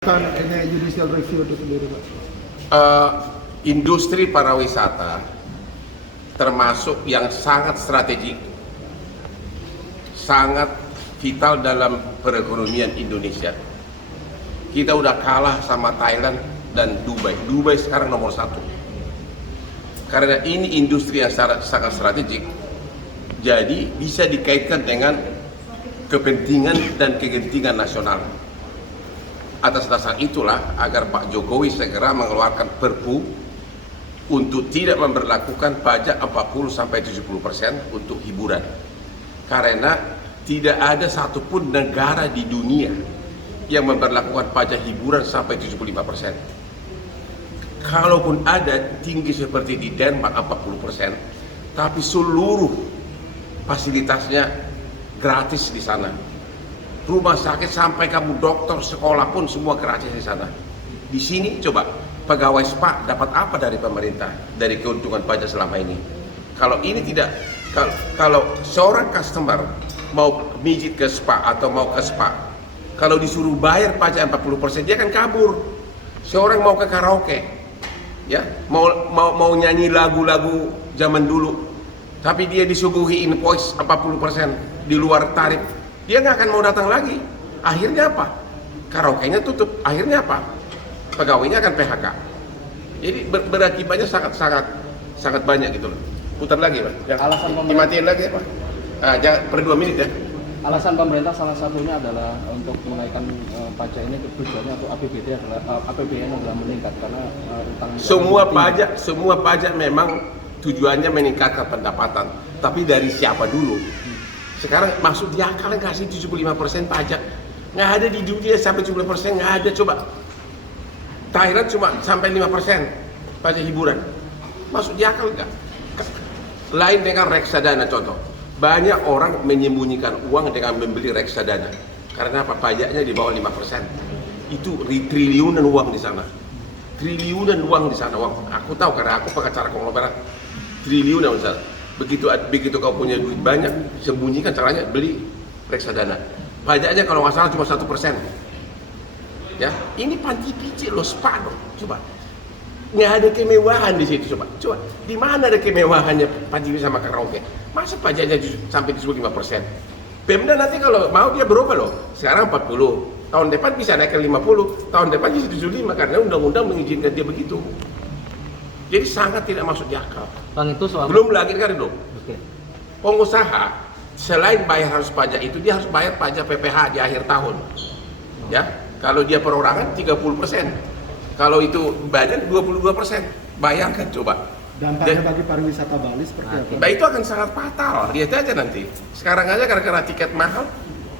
Kan ini judicial review itu sendiri, Pak. Industri pariwisata termasuk yang sangat strategik, sangat vital dalam perekonomian Indonesia. Kita udah kalah sama Thailand dan Dubai. Dubai sekarang nomor 1. Karena ini industri yang sangat strategik, jadi bisa dikaitkan dengan kepentingan dan kegentingan nasional. Atas dasar itulah agar Pak Jokowi segera mengeluarkan Perpu untuk tidak memberlakukan pajak 40-70% untuk hiburan. Karena tidak ada satupun negara di dunia yang memberlakukan pajak hiburan sampai 75%. Kalaupun ada tinggi seperti di Denmark 40%, tapi seluruh fasilitasnya gratis di sana. Rumah sakit sampai kamu dokter, sekolah pun semua gratis di sana. Di sini coba pegawai spa dapat apa dari pemerintah dari keuntungan pajak selama ini? Kalau ini tidak, kalau seorang customer mau mijit ke spa atau mau ke spa, kalau disuruh bayar pajak 40%, dia akan kabur. Seorang mau ke karaoke, ya, mau nyanyi lagu-lagu zaman dulu, tapi dia disuguhi invoice 40% di luar tarif. Dia nggak akan mau datang lagi. Akhirnya apa? Karaoke-nya tutup. Akhirnya apa? Pegawainya akan PHK. Jadi berakibatnya sangat banyak gitu loh. Putar lagi, Pak. Alasan pemerintah Dimatiin lagi ya, Pak. Jangan per 2 menit ya. Alasan pemerintah salah satunya adalah untuk menaikkan pajak ini tujuannya untuk APBN adalah meningkat karena utang. Semua pajak memang tujuannya meningkatkan pendapatan. Tapi dari siapa dulu? Sekarang maksud dia kalian kasih 75% pajak, nggak ada di dunia sampai 70%, nggak ada. Coba Thailand cuma sampai 5% pajak hiburan. Maksud dia akal nggak? Lain dengan reksadana contoh, banyak orang menyembunyikan uang dengan membeli reksadana. Karena apa? Pajaknya di bawah 5%. Itu triliunan uang di sana, triliunan uang di sana. Aku tahu karena aku pengacara konglomerat, triliunan di sana. Begitu kau punya duit banyak, sembunyikan caranya beli reksadana. Pajaknya kalau nggak salah cuma 1%. Ya, ini panti pijit loh, spa dong. Coba, nggak ada kemewahan di situ. Coba, di mana ada kemewahannya panti sama karaoke? Masa pajaknya sampai 75%? Pemda nanti kalau mau dia berubah loh. Sekarang 40, tahun depan bisa naik ke 50, tahun depan bisa 75 karena undang-undang mengizinkan dia begitu. Jadi sangat tidak masuk di akal. Bang, itu soal Belum lagi kan dong. Oke. Pengusaha selain bayar harus pajak itu, dia harus bayar pajak PPH di akhir tahun. Ya, kalau dia perorangan 30%, kalau itu badan 22%. Bayangkan coba. Dampaknya bagi pariwisata Bali seperti apa? Nah, itu akan sangat fatal. Lihat aja nanti. Sekarang aja gara-gara tiket mahal,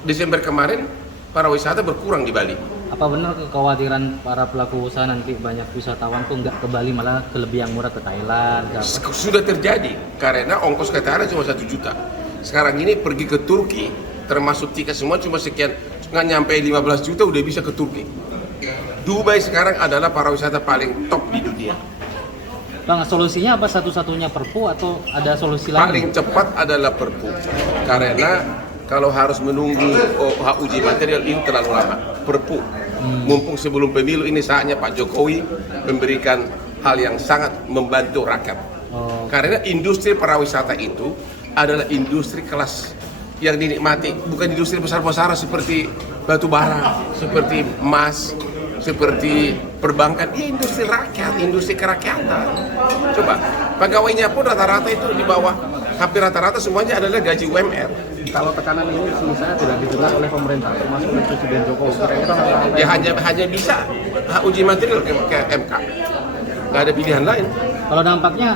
Desember kemarin pariwisata berkurang di Bali. Apa benar kekhawatiran para pelaku usaha nanti banyak wisatawan tuh nggak ke Bali malah ke lebih yang murah ke Thailand? Sudah terjadi karena ongkos ke Thailand cuma 1 juta. Sekarang ini pergi ke Turki, termasuk tiket semua cuma sekian, nggak nyampe 15 juta udah bisa ke Turki. Dubai sekarang adalah pariwisata paling top di dunia. Bang, solusinya apa? Satu-satunya Perpu atau ada solusi lain? Paling cepat adalah Perpu, karena kalau harus menunggu hak uji material ini terlalu lama. Perpu, mumpung sebelum pemilu ini saatnya Pak Jokowi memberikan hal yang sangat membantu rakyat. Karena industri pariwisata itu adalah industri kelas yang dinikmati, bukan industri besar-besaran seperti batu bara, seperti emas, seperti perbankan. Ini industri rakyat, industri kerakyatan. Coba, pegawainya pun rata-rata itu di bawah, hampir rata-rata semuanya adalah gaji UMR. Kalau tekanan ini misalnya tidak didengar oleh pemerintah, termasuk oleh Presiden Jokowi, kira-kira Ya hanya bisa hak uji material ke MK, nggak ada pilihan lain. kalau dampaknya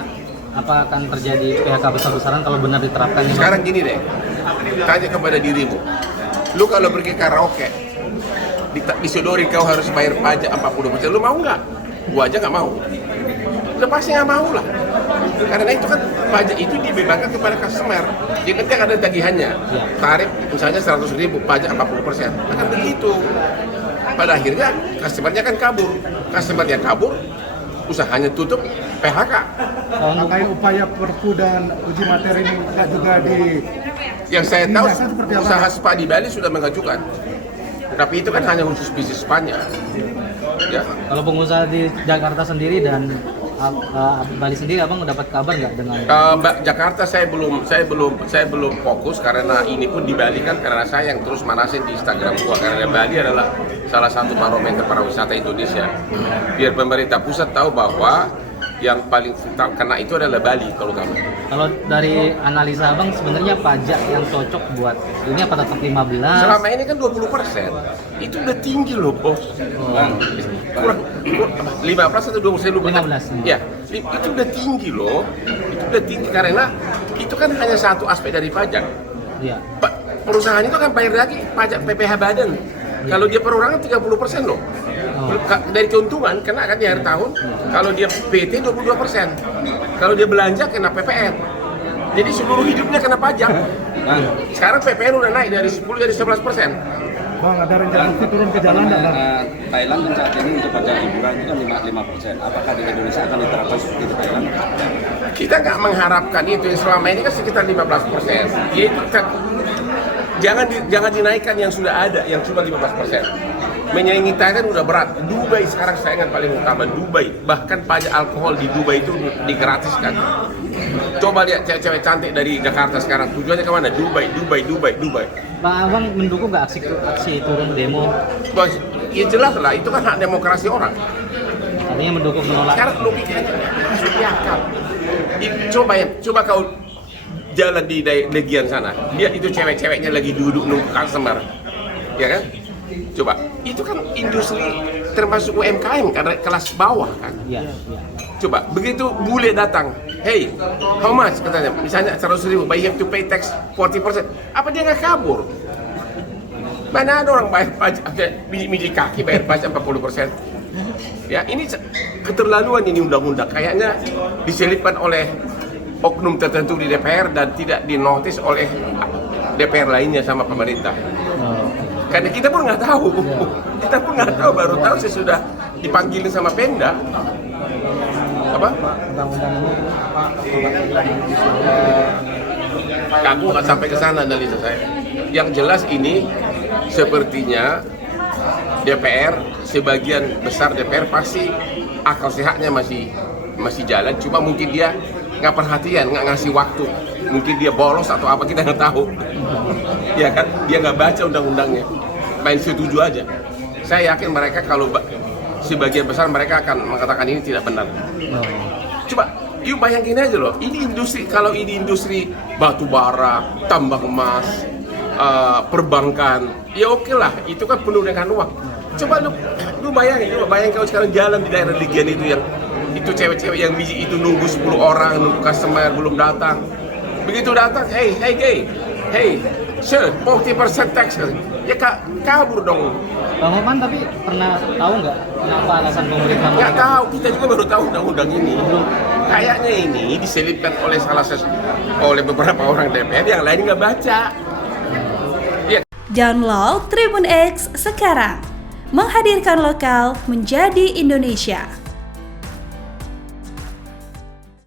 apa akan terjadi PHK besar-besaran kalau benar diterapkan? Sekarang gini deh, tanya kepada dirimu, lu kalau pergi karaoke disodori kau harus bayar pajak 40%, lu mau nggak? Gua aja nggak mau. Udah pasti nggak mau lah. Karena itu kan pajak itu dibebankan kepada customer. Jadi nanti akan ada tagihannya. Tarif misalnya 100.000, pajak 40%. Akan begitu. Pada akhirnya customernya akan kabur. Customernya kabur, usahanya tutup, PHK. Apakah upaya Perpu dan uji materi ini juga di Yang saya tahu Tindakan seperti apa? usaha spa di Bali sudah mengajukan. Tapi itu kan hanya khusus bisnis Spanya. Ya. Kalau pengusaha di Jakarta sendiri dan Bali sendiri, abang dapat kabar nggak dengan? Jakarta saya belum fokus karena ini pun di Bali kan karena saya yang terus manasin di Instagram gua karena Bali adalah salah satu barometer pariwisata Indonesia. Biar pemerintah pusat tahu bahwa yang paling kena itu adalah Bali kalau kamu. Kalau dari analisa abang sebenarnya pajak yang cocok buat ini apa tetap 15? Selama ini kan 20%. Itu udah tinggi loh, Bos. Kurang 15 atau 20 saya lupa. 15. Ya, itu udah tinggi loh. Itu udah tinggi karena itu kan hanya satu aspek dari pajak. Iya. Perusahaan itu kan bayar lagi pajak PPh badan. Kalau dia perorangan 30% loh. Dari keuntungan kena kan di akhir tahun. Kalau dia PT 22%. Kalau dia belanja kena PPN. Jadi seluruh hidupnya kena pajak. Sekarang PPN udah naik dari 10 jadi 11%. Bang, ada rencana turun ke jalan nggak, Bang? Thailand kan saat ini untuk pajak hiburan itu kan 5%. Apakah di Indonesia akan diterapkan seperti di Thailand? Kita nggak mengharapkan itu, yang selama ini kan sekitar 15%. Yaitu jangan dinaikkan yang sudah ada, yang cuma 15%. Menyaingi Thailand udah berat. Dubai sekarang saingan paling utama, Dubai. Bahkan pajak alkohol di Dubai itu digratiskan. Coba lihat cewek-cewek cantik dari Jakarta sekarang, tujuannya kemana? Dubai. Pak Abang mendukung nggak aksi turun demo? Bos, ya jelas lah, itu kan hak demokrasi orang. Artinya mendukung menolak. Sekarang logikanya masuk di akal. Coba kau jalan di Legian sana, lihat itu cewek-ceweknya lagi duduk nunggu customer, ya kan? Coba, itu kan industri termasuk UMKM karena kelas bawah kan. Iya. Coba, begitu bule datang, hey, how much katanya, misalnya 100.000, but you have to pay tax 40%. Apa dia nggak kabur? Mana ada orang bayar pajak, biji kaki bayar pajak 40%. Ya, ini keterlaluan ini undang-undang. Kayaknya diselipkan oleh oknum tertentu di DPR dan tidak dinotis oleh DPR lainnya sama pemerintah. Karena kita pun nggak tahu, baru tahu sesudah dipanggilin sama Pemda. Apa? Aku nggak sampai ke sana analisa saya. Yang jelas ini sepertinya DPR, sebagian besar DPR pasti akal sehatnya masih jalan. Cuma mungkin dia nggak perhatian, nggak ngasih waktu. Mungkin dia bolos atau apa, kita nggak tahu. Ya kan? Dia nggak baca undang-undangnya, main setuju aja. Saya yakin mereka kalau sebagian besar mereka akan mengatakan ini tidak benar. Coba, yuk bayangin aja loh. Ini industri, kalau ini industri batu bara, tambang emas, perbankan, ya oke lah. Itu kan penuh dengan uang. Coba lu bayangin kalau sekarang jalan di daerah Legian itu yang itu cewek-cewek yang biji itu nunggu 10 orang, nunggu customer belum datang. Begitu datang, hey sir, 40% tax. Ya kabur dong. Bang Oman tapi pernah tahu nggak kenapa alasan pemerintah? Nggak tahu, kita juga baru tahu undang-undang ini. Kayaknya ini diselipkan oleh beberapa orang DPR, yang lain nggak baca. Ya. Download Tribun X sekarang, menghadirkan lokal menjadi Indonesia.